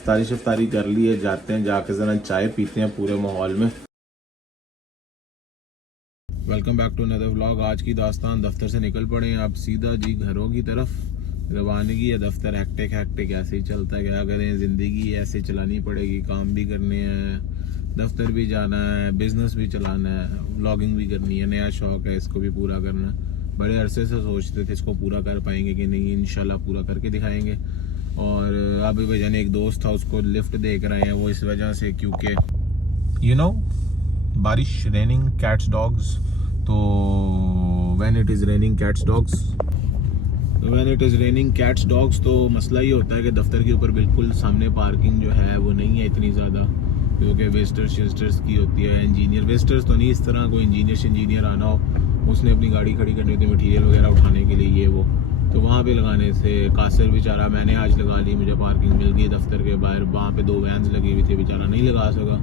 इफ्तारी कर ली है, जाते हैं जाके ज़रा चाय पीते हैं पूरे माहौल में। Welcome back to another vlog. आज की दास्तान, दफ्तर से निकल पड़े हैं आप सीधा जी घरों की तरफ। रवानगी है, दफ्तर हैक्टिक ऐसे ही चलता है, क्या करें, ज़िंदगी ऐसे चलानी पड़ेगी। काम भी करने हैं, दफ्तर भी जाना है, बिज़नेस भी चलाना है, व्लॉगिंग भी करनी है, नया शौक़ है इसको भी पूरा करना है। बड़े अरसे से सोचते थे इसको पूरा कर पाएंगे कि नहीं, इंशाल्लाह पूरा करके दिखाएंगे। और अभी भजन एक दोस्त था, उसको लिफ्ट दे कर आए हैं वो इस वजह से क्योंकि बारिश, रेनिंग कैट्स डॉग्स। तो when it is raining cats dogs तो मसला ये होता है कि दफ्तर के ऊपर बिल्कुल सामने पार्किंग जो है वो नहीं है इतनी ज़्यादा, क्योंकि वेस्टर्स की होती है। इंजीनियर वेस्टर्स तो नहीं, इस तरह कोई इंजीनियर आना हो, उसने अपनी गाड़ी खड़ी करनी होती है मटीरियल वगैरह उठाने के लिए, ये वो, तो वहाँ पे लगाने से कासर बेचारा, मैंने आज लगा ली, मुझे पार्किंग मिल गई दफ्तर के बाहर, वहाँ पे 2 वैन्स लगी हुई थी, बेचारा नहीं लगा सका,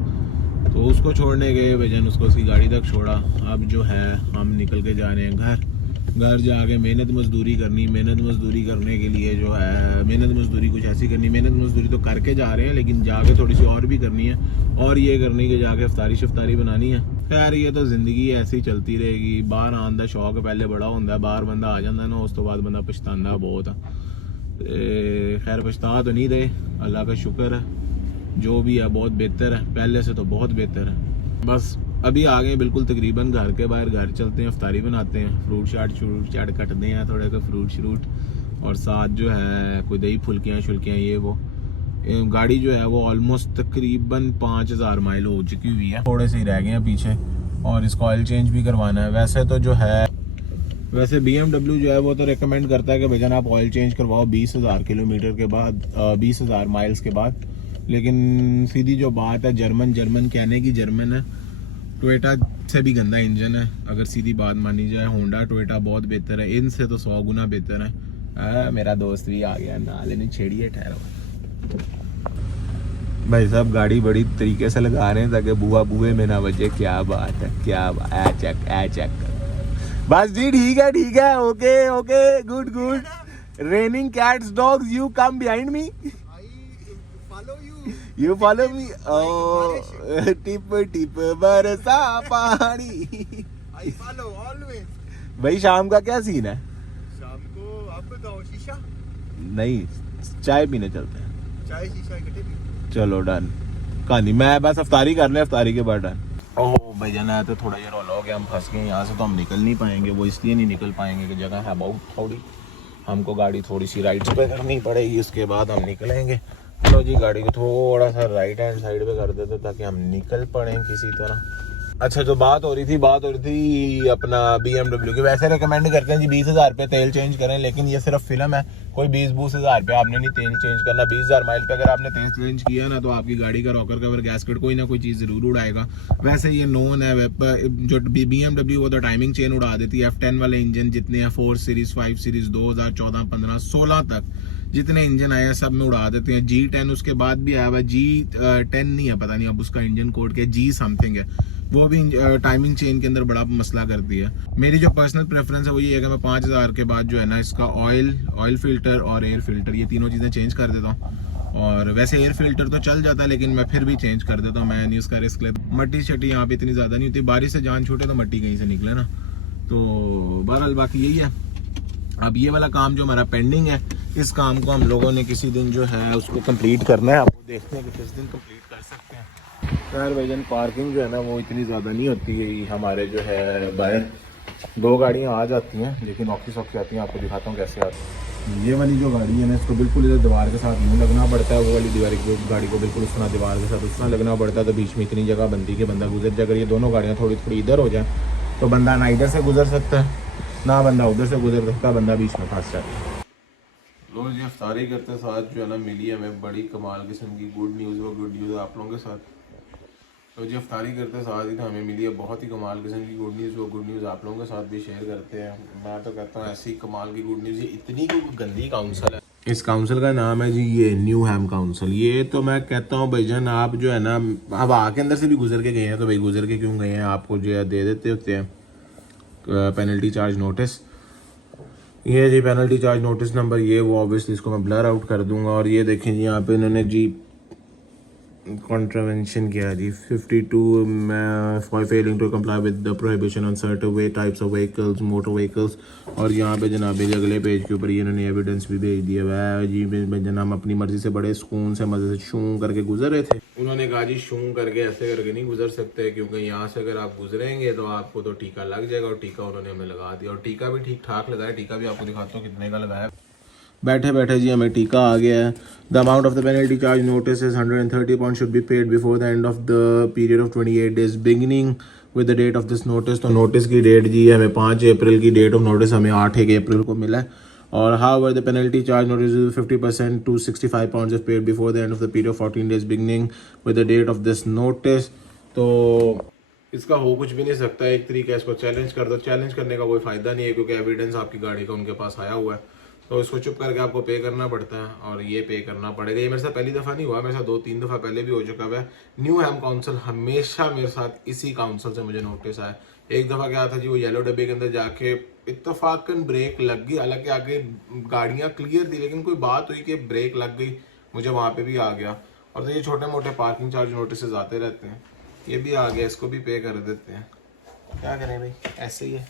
तो उसको छोड़ने गए वजन, उसको उसकी गाड़ी तक छोड़ा। अब जो है हम निकल के जा रहे हैं घर जाके मेहनत मजदूरी करने के लिए जो है मेहनत मजदूरी कुछ ऐसी करनी, मेहनत मजदूरी तो करके जा रहे हैं लेकिन जाके थोड़ी सी और भी करनी है, और ये करनी कि जाके इफ्तारी बनानी है। खैर ये तो ज़िंदगी ऐसी चलती रहेगी। बाहर आने का शौक पहले बड़ा होंगे, बाहर बंदा आ जाता ना, उस तो बाद बंदा पछताना बहुत है। खैर पछता तो नहीं रहे, अल्लाह का शुक्र है, जो भी है बहुत बेहतर है, पहले से तो बहुत बेहतर है। बस अभी आ गए बिल्कुल तकरीबन घर के बाहर, घर चलते हैं, इफ्तारी बनाते हैं, फ्रूट चाट कटते हैं, थोड़े का फ्रूट और साथ जो है कोई दही फुल्कियाँ ये वो। गाड़ी जो है वो ऑलमोस्ट तकरीबन 5000 माइल हो चुकी हुई है, थोड़े से ही रह गए हैं पीछे, और इसको ऑयल चेंज भी करवाना है। वैसे BMW जो है वो तो रेकमेंड करता है कि भैया आप ऑयल चेंज करवाओ 20,000 किलोमीटर के बाद, 20,000 माइल्स के बाद। लेकिन सीधी जो बात है, जर्मन कहने की जर्मन है, टोयोटा से भी गंदा इंजन है अगर सीधी बात मानी जाए। होंडा टोयोटा बहुत बेहतर है, इनसे तो 100 गुना बेहतर है। मेरा दोस्त भी आ गया ना, लेने छेड़िए ठहरो भाई साहब, गाड़ी बड़ी तरीके से लगा रहे हैं ताकि बुए में ना बजे। क्या बात है, क्या चेक बस जी, ठीक है, okay good. Raining cats dogs, you come behind me, you follow me, oh tip बरसा पानी। I follow always. भाई शाम का क्या सीन है? शाम को आप बताओ, शीशा नहीं, चाय पीने चलते हैं। चाय शीशा इकट्ठे पी। चलो डन। कहानी मैं बस इफ्तारी कर ले, इफ्तारी के बाद डन। ओह भाई जाना है तो थोड़ा ये रौला हो गया, हम फंस गए यहाँ से, तो हम निकल नहीं पाएंगे। वो इसलिए नहीं निकल पाएंगे कि जगह है बहुत थोड़ी, हमको गाड़ी थोड़ी सी राइट पे करनी पड़ेगी, उसके बाद हम निकलेंगे। चलो जी, गाड़ी को थोड़ा सा राइट हैंड साइड पे कर देते ताकि हम निकल पड़े किसी तरह। अच्छा, जो बात हो रही थी अपना BMW की। वैसे रिकमेंड करते हैं जी 20,000 पे तेल चेंज करें, लेकिन ये सिर्फ फिल्म है, कोई 20-20 हज़ार पे आपने नहीं तेल चेंज करना। 20,000 माइल पे अगर आपने तेल चेंज किया ना, तो आपकी गाड़ी का रॉकर कवर, गैसकेट, कोई ना कोई चीज़ जरूर उड़ाएगा। वैसे ये नोन है, जो BMW वो तो टाइमिंग चेन उड़ा देती है। F10 वाले इंजन जितने हैं, 4 सीरीज 5 सीरीज 2014, 15, 16 तक जितने इंजन आए हैं सब में उड़ा देते हैं। G10 उसके बाद भी आया हुआ, G10 नहीं है, पता नहीं अब उसका इंजन कोड क्या, G समथिंग है, वो भी टाइमिंग चेन के अंदर बड़ा मसला करती है। मेरी जो पर्सनल प्रेफरेंस है वो ये है कि मैं 5,000 के बाद जो है ना, इसका ऑयल फिल्टर और एयर फिल्टर, ये तीनों चीज़ें चेंज कर देता हूँ। और वैसे एयर फिल्टर तो चल जाता है, लेकिन मैं फिर भी चेंज कर देता हूँ, मैं नहीं उसका रिस्क लेता। मट्टी शट्टी यहाँ पे इतनी ज़्यादा नहीं होती, बारिश से जान छूटे तो मट्टी कहीं से निकले ना। तो बहरहाल बाकी यही है। अब ये वाला काम जो हमारा पेंडिंग है, इस काम को हम लोगों ने किसी दिन जो है उसको कंप्लीट करना है। आपको देखते हैं कि किस दिन कंप्लीट कर सकते हैं। खैर भाईजान, पार्किंग जो है ना वो इतनी ज़्यादा नहीं होती है हमारे जो है बाहर। 2 गाड़ियाँ आ जाती हैं, लेकिन औखी सौखी आती हैं। आपको दिखाता हूँ कैसे आती है। ये वाली जो गाड़ी है ना, इसको बिल्कुल इधर दीवार के साथ यूँ लगना पड़ता है। वो वाली गाड़ी को बिल्कुल उस तरह दीवार के साथ उस तरह लगना पड़ता है, तो बीच में इतनी जगह बनती है कि बंदा गुजर जाए। अगर ये दोनों गाड़ियाँ थोड़ी इधर हो जाए तो बंदा ना इधर से गुजर सकता है, ना बंदा उधर से गुजर सकता, बंदा बीच में फंस जाता है। लोग जी इफ्तारी करते साथ जो है ना मिली हमें बड़ी कमाल किस्म की गुड न्यूज़। वो गुड न्यूज़ आप लोगों के साथ, तो जी इफ्तारी करते साथ ही तो हमें मिली है बहुत ही कमाल किस्म की गुड न्यूज़। वो गुड न्यूज़ आप लोगों के साथ भी शेयर करते हैं। मैं तो कहता हूँ ऐसी कमाल की गुड न्यूज़, ये इतनी गंदी काउंसिल है। इस काउंसिल का नाम है जी ये न्यू हैम काउंसिल। ये तो मैं कहता हूँ भाईजान, आप जो है ना, अब आके अंदर से भी गुजर के गए हैं, तो भाई गुजर के क्यों गए हैं, आपको जो है दे देते होते हैं पेनल्टी चार्ज नोटिस। ये जी पेनल्टी चार्ज नोटिस नंबर, ये वो ऑब्वियसली इसको मैं ब्लर आउट कर दूंगा। और ये देखें जी, यहाँ पे इन्होंने जी कॉन्ट्रावेंशन किया जी 52 for failing to comply with the prohibition on certain way types of vehicles motor vehicles. और यहाँ पे जनाब जी अगले पेज के ऊपर इन्होंने एविडेंस भी भेज दिया हुआ है जी। जनाब अपनी मर्जी से बड़े सुकून से मज़े से शूं करके गुजर रहे थे। उन्होंने कहा जी शूं करके ऐसे करके नहीं गुजर सकते, क्योंकि यहाँ से अगर आप गुजरेंगे तो आपको तो टीका लग जाएगा। और टीका उन्होंने हमें लगा दिया, और टीका भी ठीक ठाक लगाया। टीका भी आपको दिखाता हूँ कितने का लगाया। बैठे बैठे जी हमें टीका आ गया है। The amount of the penalty charge notice is 130 pound should be paid before the end of the period of 28 days beginning with the date of this notice. तो नोटिस की डेट जी हमें 5 अप्रैल की डेट ऑफ नोटिस हमें 8 अप्रैल को मिला है। और how the penalty charge notice 50% to 65 pound is paid before the end of the period of 14 days beginning with the date of this notice. तो इसका हो कुछ भी नहीं सकता। एक तरीका इसको चैलेंज कर दो। चैलेंज करने का कोई फ़ायदा नहीं है, क्योंकि एविडेंस आपकी गाड़ी का उनके पास आया हुआ है। तो इसको चुप करके आपको पे करना पड़ता है, और ये पे करना पड़ेगा। ये मेरे साथ पहली दफ़ा नहीं हुआ, मेरे साथ 2-3 दफ़ा पहले भी हो चुका हुआ है। न्यू हैम काउंसिल हमेशा मेरे साथ इसी काउंसिल से मुझे नोटिस आया। एक दफ़ा क्या था जी, वो येलो डब्बे के अंदर जाके इत्तफाकन ब्रेक लग गई। हालांकि आगे गाड़ियाँ क्लियर थी, लेकिन कोई बात हुई कि ब्रेक लग गई, मुझे वहाँ पर भी आ गया। और तो ये छोटे मोटे पार्किंग चार्ज नोटिस आते रहते हैं, ये भी आ गया, इसको भी पे कर देते हैं। क्या करें भाई, ऐसे ही है,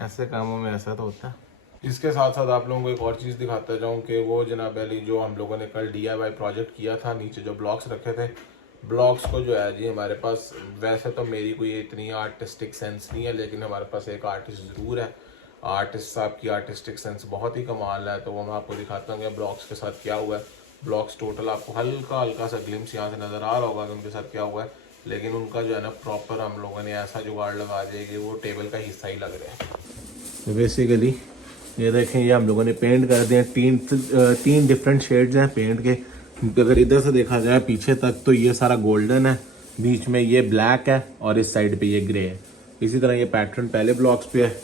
ऐसे कामों में ऐसा तो होता है। इसके साथ साथ आप लोगों को एक और चीज़ दिखाता जाऊँ कि वो जनाब अली जो हम लोगों ने कल DIY प्रोजेक्ट किया था, नीचे जो ब्लॉक्स रखे थे, ब्लॉक्स को जो है जी हमारे पास, वैसे तो मेरी कोई इतनी आर्टिस्टिक सेंस नहीं है, लेकिन हमारे पास एक आर्टिस्ट ज़रूर है। आर्टिस्ट साहब की आर्टिस्टिक सेंस बहुत ही कमाल है। तो वो मैं आपको दिखाता हूँ कि ब्लॉक्स के साथ क्या हुआ है। ब्लॉक्स टोटल आपको हल्का हल्का सा ग्लिम्स यहाँ से नज़र आ रहा होगा कि उनके साथ क्या हुआ है, लेकिन उनका जो है ना प्रॉपर हम लोगों ने ऐसा जुगाड़ लगा दिया कि वो टेबल का हिस्सा ही लग रहा है। तो बेसिकली ये देखें, ये हम लोगों ने पेंट कर दिए। तीन डिफरेंट शेड्स हैं पेंट के। अगर इधर से देखा जाए पीछे तक तो ये सारा गोल्डन है, बीच में ये ब्लैक है, और इस साइड पे ये ग्रे है। इसी तरह ये पैटर्न पहले ब्लॉक्स पे है,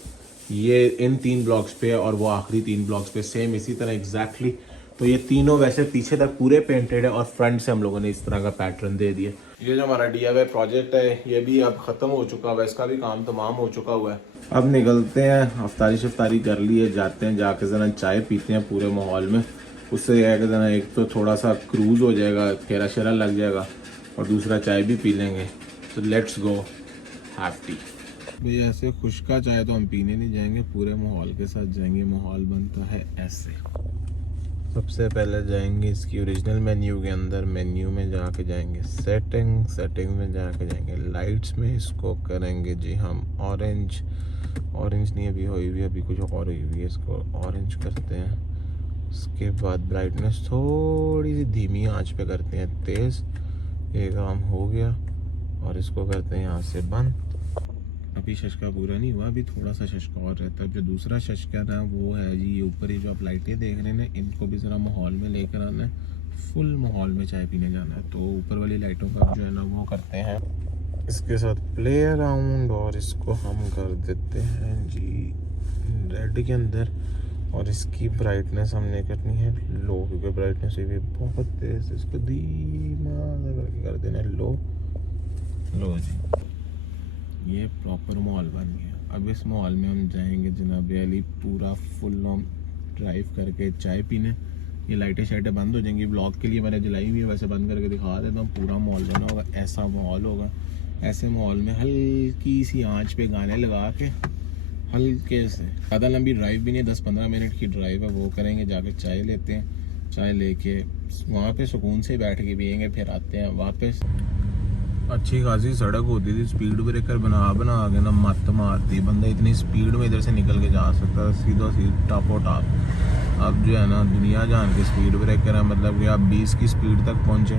ये इन 3 ब्लॉक्स पे है, और वो आखिरी 3 ब्लॉक्स पे सेम इसी तरह एग्जैक्टली। तो ये तीनों वैसे पीछे तक पूरे पेंटेड है, और फ्रंट से हम लोगों ने इस तरह का पैटर्न दे दिया। ये जो हमारा DIY प्रोजेक्ट है, ये भी अब ख़त्म हो चुका हुआ है, इसका भी काम तमाम हो चुका हुआ है। अब निकलते हैं, अफ्तारी शफ्तारी कर लिए, जाते हैं, जाके ज़रा चाय पीते हैं पूरे माहौल में। उससे यह है कि ज़रा एक तो थोड़ा सा क्रूज़ हो जाएगा, फेरा शेरा लग जाएगा, और दूसरा चाय भी पी लेंगे। तो लेट्स गो हैव टी। भाई ऐसे खुशका चाय तो हम पीने नहीं जाएंगे, पूरे माहौल के साथ जाएंगे। माहौल बनता है ऐसे। सबसे पहले जाएंगे इसकी ओरिजिनल मेन्यू के अंदर, मेन्यू में जाके जाएंगे सेटिंग में जाके जाएंगे लाइट्स में, इसको करेंगे जी हम ऑरेंज नहीं अभी हुई हुई, अभी कुछ और हुई हुई है, इसको ऑरेंज करते हैं। उसके बाद ब्राइटनेस थोड़ी सी धीमी आंच पे करते हैं, तेज़। ये काम हो गया, और इसको करते हैं यहाँ से बंद। अभी शशका पूरा नहीं हुआ, अभी थोड़ा सा शशका और रहता है। जो दूसरा शशका ना वो है जी, ये ऊपर ही जो आप लाइटें देख रहे हैं ना, इनको भी ज़रा माहौल में लेकर आना है, फुल माहौल में चाय पीने जाना है। तो ऊपर वाली लाइटों का जो है ना वो करते हैं इसके साथ प्ले अराउंड, और इसको हम कर देते हैं जी रेड के अंदर। और इसकी ब्राइटनेस हमने करनी है लो, क्योंकि ब्राइटनेस भी बहुत तेज़, इसको धीमा करके कर देना है लो जी। ये प्रॉपर माहौल बन गया। अब इस माहौल में हम जाएंगे जनाब अली पूरा फुल ऑन ड्राइव करके चाय पीने। ये लाइटें शाइटें बंद हो जाएंगी, ब्लॉग के लिए मैंने जलाई हुई है, वैसे बंद करके दिखा देता हूँ। पूरा माहौल बना होगा, ऐसा माहौल होगा। ऐसे माहौल में हल्की सी आंच पे गाने लगा के हल्के से, ज़्यादा लंबी ड्राइव भी नहीं, 10-15 मिनट की ड्राइव है, वो करेंगे। जाके चाय लेते हैं, चाय लेके वहाँ पे सुकून से बैठ के पियेंगे, फिर आते हैं वापस। अच्छी खासी सड़क होती थी, स्पीड ब्रेकर बना के ना मत मारती, बंदा इतनी स्पीड में इधर से निकल के जा सकता है सीधा टापो टाप। अब जो है ना दुनिया जान के स्पीड ब्रेकर है, मतलब कि आप 20 की स्पीड तक पहुँचे,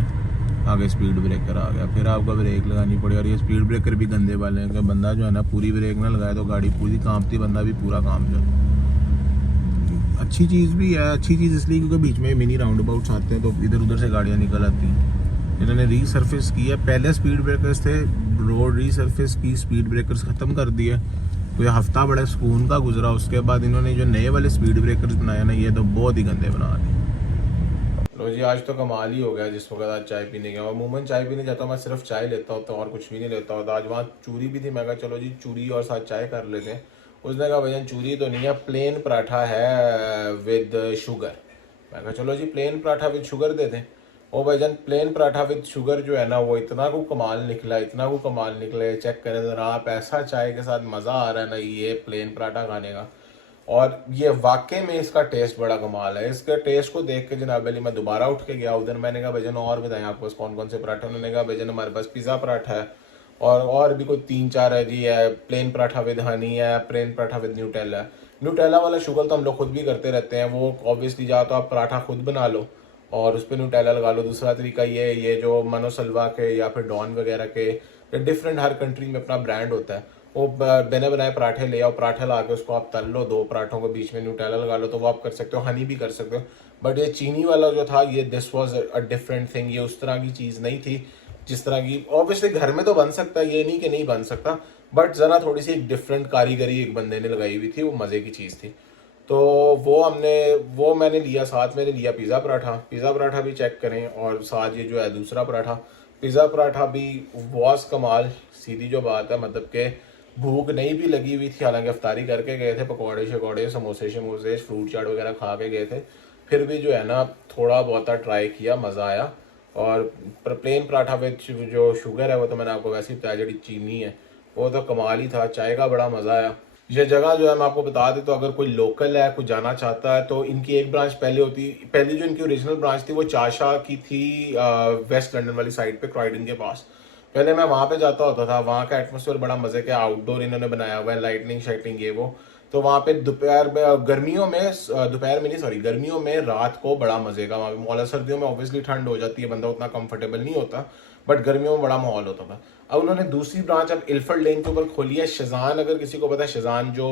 आगे स्पीड ब्रेकर आ गया, फिर आपको ब्रेक लगानी पड़ी। और ये स्पीड ब्रेकर भी गंदे वाले हैं कि बंदा जो है ना पूरी ब्रेक ना लगाए तो गाड़ी पूरी कांपती, बंदा भी पूरा कांप जाए। अच्छी चीज़ भी है, अच्छी चीज़ इसलिए क्योंकि बीच में मिनी राउंड अबाउट्स आते हैं, तो इधर उधर से गाड़ियाँ निकल आती हैं। इन्होंने रीसर्फेस किया, पहले स्पीड ब्रेकर्स थे, रोड रीसर्फेस की, स्पीड ब्रेकर्स ख़त्म कर दिए। कोई हफ्ता बड़ा सुकून का गुजरा, उसके बाद इन्होंने जो नए वाले स्पीड ब्रेकर्स बनाए ना, ये तो बहुत ही गंदे बना दिए। लो जी, आज तो कमाल ही हो गया जिस वक्त आज चाय पीने गया। अमूमन चाय पीने जाता हूँ मैं, सिर्फ चाय लेता होता हूँ और कुछ भी नहीं लेता होता। आज वहाँ चूरी भी थी, मैं कहा चलो जी चूरी और साथ चाय कर लेते हैं। उसने कहा भैया चूरी तो नहीं है, प्लेन पराठा है विद शुगर। मैं कहा चलो जी प्लेन पराठा विद शुगर दे दें। ओ भाईजान प्लेन पराठा विद शुगर जो है ना वो इतना को कमाल निकला, इतना को कमाल निकले। चेक करें ज़रा आप, ऐसा चाय के साथ मज़ा आ रहा है ना ये प्लेन पराठा खाने का। और ये वाकई में इसका टेस्ट बड़ा कमाल है। इसके टेस्ट को देख के जनाब अली मैं दोबारा उठ के गया उधर। मैंने कहा भाईजान और बताएं आपको कौन कौन से पराठे। उन्होंने कहा भाईजान हमारे पास पिज़्ज़ा पराठा है और भी कोई 3-4 है जी, है प्लेन पराठा विद हनी है, प्लेन पराठा विद न्यूटेला है। न्यूटेला वाला शुगर तो हम लोग खुद भी करते रहते हैं, वो ऑब्वियसली जा तो आप पराठा खुद बना लो और उस पर न्यूटेला लगा लो। दूसरा तरीका ये जो मनोसलवा के या फिर डॉन वगैरह के, डिफरेंट हर कंट्री में अपना ब्रांड होता है, वो बने बनाए पराठे ले आओ, पराठे ला के उसको आप तल लो, 2 पराठों के बीच में न्यूटेला लगा लो, तो वो आप कर सकते हो, हनी भी कर सकते हो। बट ये चीनी वाला जो था ये this was a different thing, ये उस तरह की चीज़ नहीं थी जिस तरह की ऑब्वियसली घर में तो बन सकता है, ये नहीं कि नहीं बन सकता, बट ज़रा थोड़ी सी एक डिफरेंट कारीगरी एक बंदे ने लगाई हुई थी, वो मज़े की चीज़ थी। तो वो मैंने लिया, साथ मैंने लिया पिज़्ज़ा पराठा भी चेक करें, और साथ ये जो है दूसरा पराठा, पिज़्ज़ा पराठा भी वॉज कमाल। सीधी जो बात है, मतलब कि भूख नहीं भी लगी हुई थी, हालांकि अफ्तारी करके गए थे, पकौड़े शकौड़े समोसे शमोसे फ्रूट चाट वगैरह खा के गए थे, फिर भी जो है ना थोड़ा बहुत ट्राई किया, मज़ा आया। और प्लेन पराठा विद जो शुगर है वो तो मैंने आपको वैसे ही बताया, जी चीनी है वो तो कमाल ही था। चाय का बड़ा मज़ा आया। ये जगह जो है मैं आपको बता दें, तो अगर कोई लोकल है, कोई जाना चाहता है, तो इनकी एक ब्रांच पहली जो इनकी ओरिजिनल ब्रांच थी वो चाशा की थी, वेस्ट लंदन वाली साइड पे, क्रॉयडन के पास। पहले मैं वहाँ पे जाता होता था, वहाँ का एटमोसफेयर बड़ा मजे का, आउटडोर इन्होंने बनाया हुआ है, लाइटनिंग शाइटनिंग ये वो। तो वहाँ पे गर्मियों में रात को बड़ा मजे का वहाँ पे माहौल है। सर्दियों में ऑब्वियसली ठंड हो जाती है, बंदा उतना कंफर्टेबल नहीं होता, बट गर्मियों में बड़ा माहौल होता था। अब उन्होंने दूसरी ब्रांच अब इल्फर्ड लेन के ऊपर खोली है, शेजान, अगर किसी को पता है, शेजान जो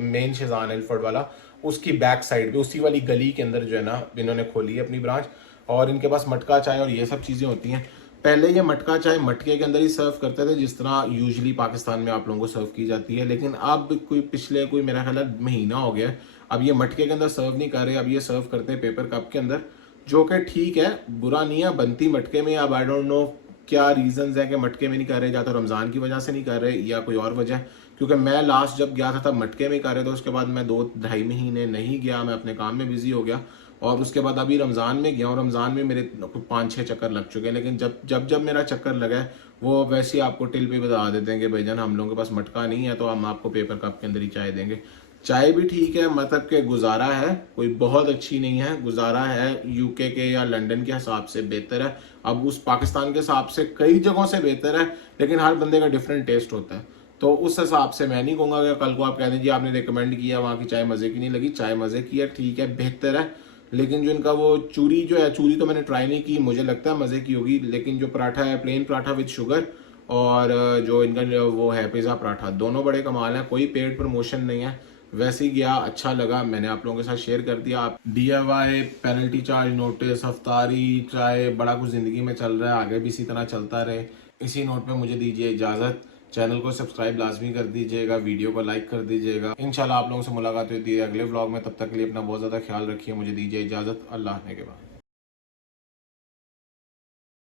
मेन शेजान इल्फर्ड वाला, उसकी बैक साइड पे उसी वाली गली के अंदर जो है ना इन्होंने खोली है अपनी ब्रांच। और इनके पास मटका चाय और ये सब चीज़ें होती हैं। पहले ये मटका चाय मटके के अंदर ही सर्व करते थे, जिस तरह यूजुअली पाकिस्तान में आप लोगों को सर्व की जाती है, लेकिन अब पिछले मेरा ख्याल है महीना हो गया, अब ये मटके के अंदर सर्व नहीं कर रहे, अब ये सर्व करते हैं पेपर कप के अंदर, जो कि ठीक है, बुरा नहीं है, बनती मटके में। अब आई डोंट नो क्या रीजंस है कि मटके में नहीं कर रहे, या तो रमज़ान की वजह से नहीं कर रहे या कोई और वजह, क्योंकि मैं लास्ट जब गया था तब मटके में कर रहे थे, उसके बाद मैं 2-2.5 महीने नहीं गया, मैं अपने काम में बिजी हो गया, और उसके बाद अभी रमज़ान में गया, और रमज़ान में मेरे 5-6 चक्कर लग चुके हैं। लेकिन जब मेरा चक्कर लगा है, वो वैसे ही आपको टिल पे बता देते हैं कि भाईजान हम लोगों के पास मटका नहीं है, तो हम आपको पेपर कप के अंदर ही चाय देंगे। चाय भी ठीक है, मतलब कि गुजारा है, कोई बहुत अच्छी नहीं है, गुजारा है, यूके के या लंदन के हिसाब से बेहतर है, अब उस पाकिस्तान के हिसाब से कई जगहों से बेहतर है, लेकिन हर बंदे का डिफरेंट टेस्ट होता है। तो उस हिसाब से मैं नहीं कहूँगा कि कल को आप कह दीजिए आपने रिकमेंड किया वहाँ की चाय मज़े की नहीं लगी, चाय मज़े की है, ठीक है, बेहतर है, लेकिन जो इनका वो चूरी तो मैंने ट्राई नहीं की, मुझे लगता है मज़े की होगी, लेकिन जो पराठा है प्लेन पराठा विद शुगर, और जो इनका वो है पिज़्ज़ा पराठा, दोनों बड़े कमाल हैं, कोई पेड प्रमोशन नहीं है, वैसे ही गया, अच्छा लगा, मैंने आप लोगों के साथ शेयर कर दिया। आप DIY, पेनल्टी चार्ज नोटिस, अफ्तारी चाय, बड़ा कुछ ज़िंदगी में चल रहा है, आगे भी इसी तरह चलता रहे। इसी नोट पे मुझे दीजिए इजाज़त, चैनल को सब्सक्राइब लाजमी कर दीजिएगा, वीडियो को लाइक कर दीजिएगा। इंशाल्लाह आप लोगों से मुलाकात होती है अगले व्लॉग में, तब तक के लिए अपना बहुत ज़्यादा ख्याल रखिए, मुझे दीजिए इजाज़त, अल्लाह के बाद।